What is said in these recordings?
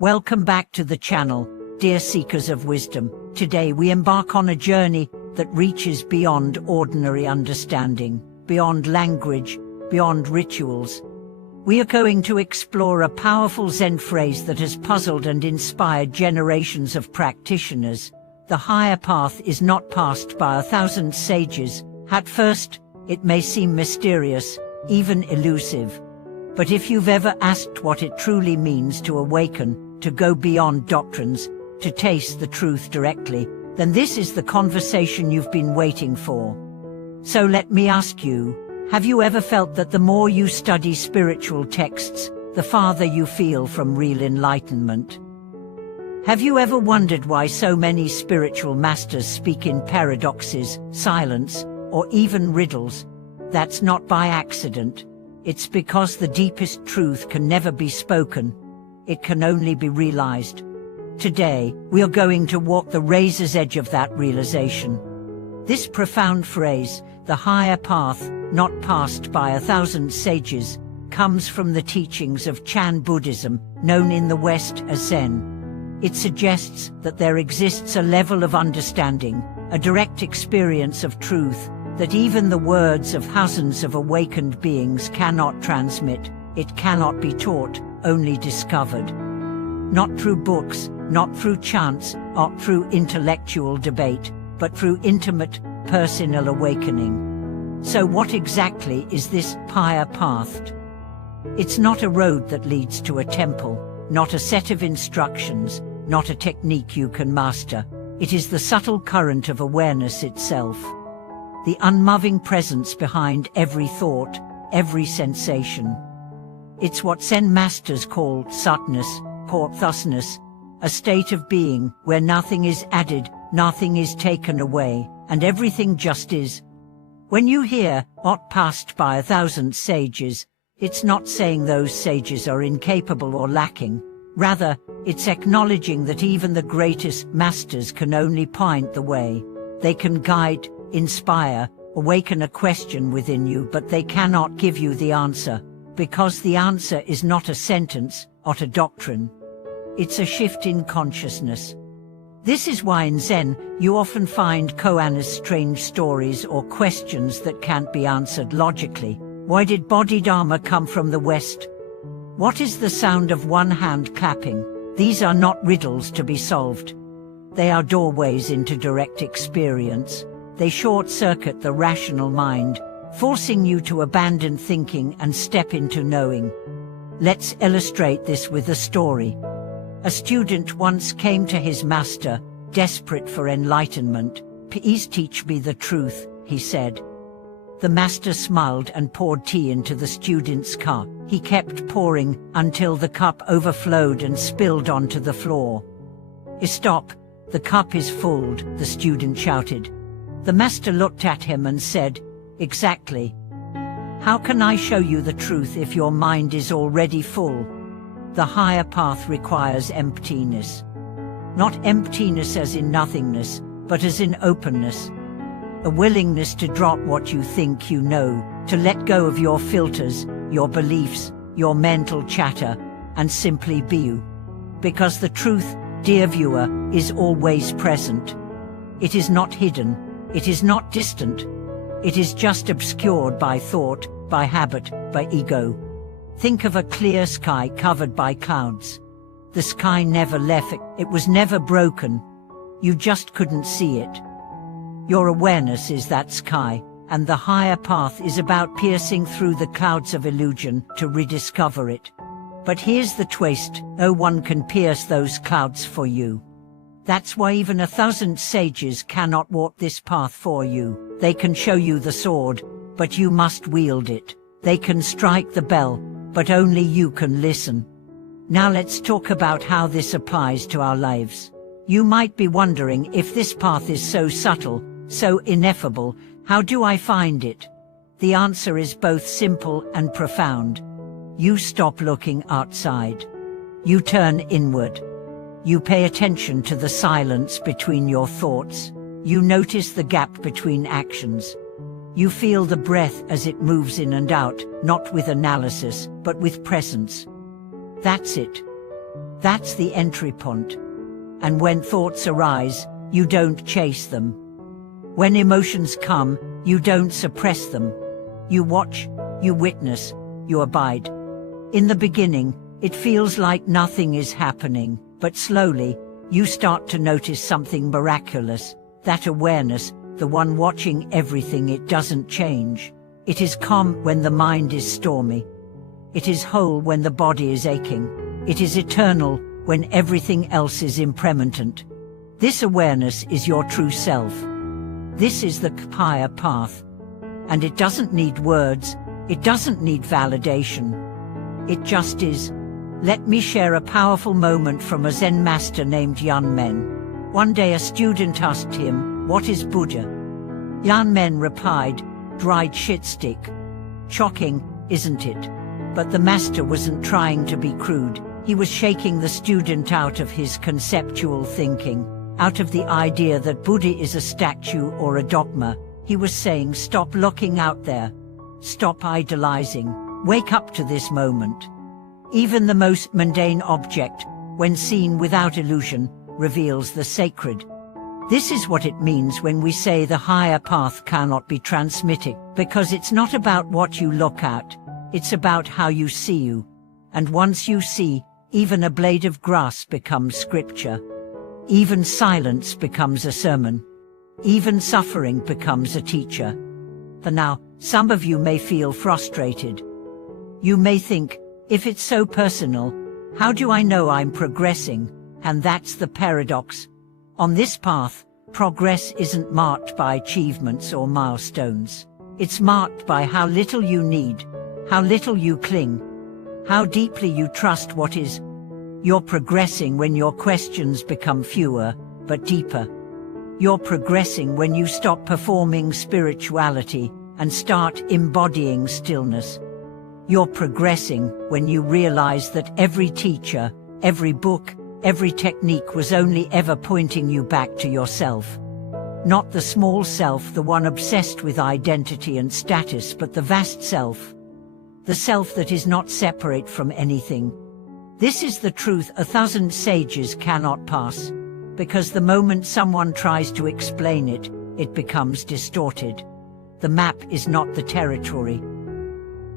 Welcome back to the channel, dear seekers of wisdom. Today we embark on a journey that reaches beyond ordinary understanding, beyond language, beyond rituals. We are going to explore a powerful Zen phrase that has puzzled and inspired generations of practitioners. The higher path is not passed by 1,000 sages. At first, it may seem mysterious, even elusive. But if you've ever asked what it truly means to awaken, to go beyond doctrines, to taste the truth directly, then this is the conversation you've been waiting for. So let me ask you, have you ever felt that the more you study spiritual texts, the farther you feel from real enlightenment? Have you ever wondered why so many spiritual masters speak in paradoxes, silence, or even riddles? That's not by accident. It's because the deepest truth can never be spoken. It can only be realized. Today, we are going to walk the razor's edge of that realization. This profound phrase, the higher path, not passed by 1,000 sages, comes from the teachings of Chan Buddhism, known in the West as Zen. It suggests that there exists a level of understanding, a direct experience of truth, that even the words of thousands of awakened beings cannot transmit. It cannot be taught, only discovered. Not through books, not through chants, not through intellectual debate, but through intimate, personal awakening. So what exactly is this higher path? It's not a road that leads to a temple, not a set of instructions, not a technique you can master. It is the subtle current of awareness itself. The unmoving presence behind every thought, every sensation. It's what Zen masters call satness, or thusness, a state of being where nothing is added, nothing is taken away, and everything just is. When you hear, not passed by 1,000 sages, it's not saying those sages are incapable or lacking. Rather, it's acknowledging that even the greatest masters can only point the way. They can guide, inspire, awaken a question within you, but they cannot give you the answer. Because the answer is not a sentence, not a doctrine. It's a shift in consciousness. This is why in Zen, you often find koanas, strange stories or questions that can't be answered logically. Why did Bodhidharma come from the West? What is the sound of one hand clapping? These are not riddles to be solved. They are doorways into direct experience. They short-circuit the rational mind, forcing you to abandon thinking and step into knowing. Let's illustrate this with a story. A student once came to his master, desperate for enlightenment. "Please teach me the truth," he said. The master smiled and poured tea into the student's cup. He kept pouring until the cup overflowed and spilled onto the floor. "Stop, the cup is full," the student shouted. The master looked at him and said, "Exactly. How can I show you the truth if your mind is already full?" The higher path requires emptiness. Not emptiness as in nothingness, but as in openness. A willingness to drop what you think you know, to let go of your filters, your beliefs, your mental chatter, and simply be you. Because the truth, dear viewer, is always present. It is not hidden, it is not distant. It is just obscured by thought, by habit, by ego. Think of a clear sky covered by clouds. The sky never left, it was never broken. You just couldn't see it. Your awareness is that sky, and the higher path is about piercing through the clouds of illusion to rediscover it. But here's the twist, no one can pierce those clouds for you. That's why even 1,000 sages cannot walk this path for you. They can show you the sword, but you must wield it. They can strike the bell, but only you can listen. Now let's talk about how this applies to our lives. You might be wondering, if this path is so subtle, so ineffable, how do I find it? The answer is both simple and profound. You stop looking outside. You turn inward. You pay attention to the silence between your thoughts. You notice the gap between actions. You feel the breath as it moves in and out, not with analysis, but with presence. That's it. That's the entry point. And when thoughts arise, you don't chase them. When emotions come, you don't suppress them. You watch, you witness, you abide. In the beginning, it feels like nothing is happening, but slowly, you start to notice something miraculous. That awareness, the one watching everything, it doesn't change. It is calm when the mind is stormy. It is whole when the body is aching. It is eternal when everything else is impermanent. This awareness is your true self. This is the higher path. And it doesn't need words, it doesn't need validation. It just is. Let me share a powerful moment from a Zen master named Yan Men. One day a student asked him, "What is Buddha?" Yan Men replied, "Dried shit stick." Shocking, isn't it? But the master wasn't trying to be crude. He was shaking the student out of his conceptual thinking, out of the idea that Buddha is a statue or a dogma. He was saying, stop looking out there. Stop idolizing. Wake up to this moment. Even the most mundane object, when seen without illusion, reveals the sacred. This is what it means when we say the higher path cannot be transmitted, because it's not about what you look at, it's about how you see you. And once you see, even a blade of grass becomes scripture. Even silence becomes a sermon. Even suffering becomes a teacher. For now, some of you may feel frustrated. You may think, if it's so personal, how do I know I'm progressing? And that's the paradox. On this path, progress isn't marked by achievements or milestones. It's marked by how little you need, how little you cling, how deeply you trust what is. You're progressing when your questions become fewer, but deeper. You're progressing when you stop performing spirituality and start embodying stillness. You're progressing when you realize that every teacher, every book, every technique was only ever pointing you back to yourself. Not the small self, the one obsessed with identity and status, but the vast self. The self that is not separate from anything. This is the truth 1,000 sages cannot pass, because the moment someone tries to explain it, it becomes distorted. The map is not the territory.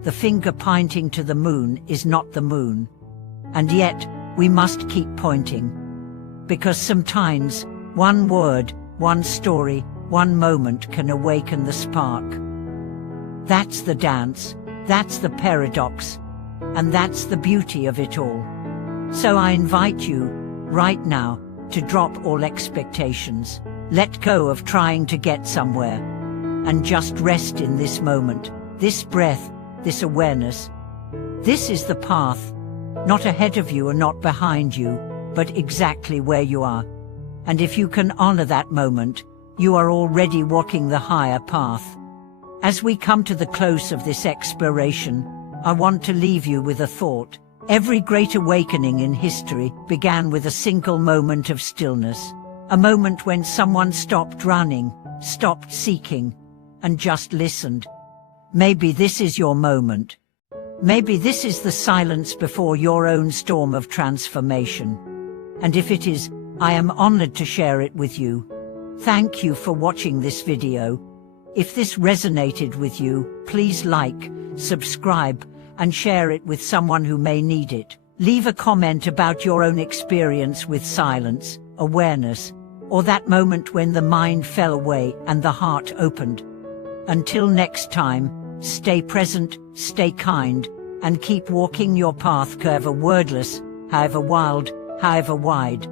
The finger pointing to the moon is not the moon. And yet, we must keep pointing. Because sometimes, one word, one story, one moment can awaken the spark. That's the dance, that's the paradox, and that's the beauty of it all. So I invite you, right now, to drop all expectations. Let go of trying to get somewhere. And just rest in this moment, this breath, this awareness. This is the path. Not ahead of you or not behind you, but exactly where you are. And if you can honor that moment, you are already walking the higher path. As we come to the close of this exploration, I want to leave you with a thought. Every great awakening in history began with a single moment of stillness. A moment when someone stopped running, stopped seeking, and just listened. Maybe this is your moment. Maybe this is the silence before your own storm of transformation. And if it is, I am honored to share it with you. Thank you for watching this video. If this resonated with you, please like, subscribe, and share it with someone who may need it. Leave a comment about your own experience with silence, awareness, or that moment when the mind fell away and the heart opened. Until next time, stay present, stay kind, and keep walking your path, however wordless, however wild, however wide.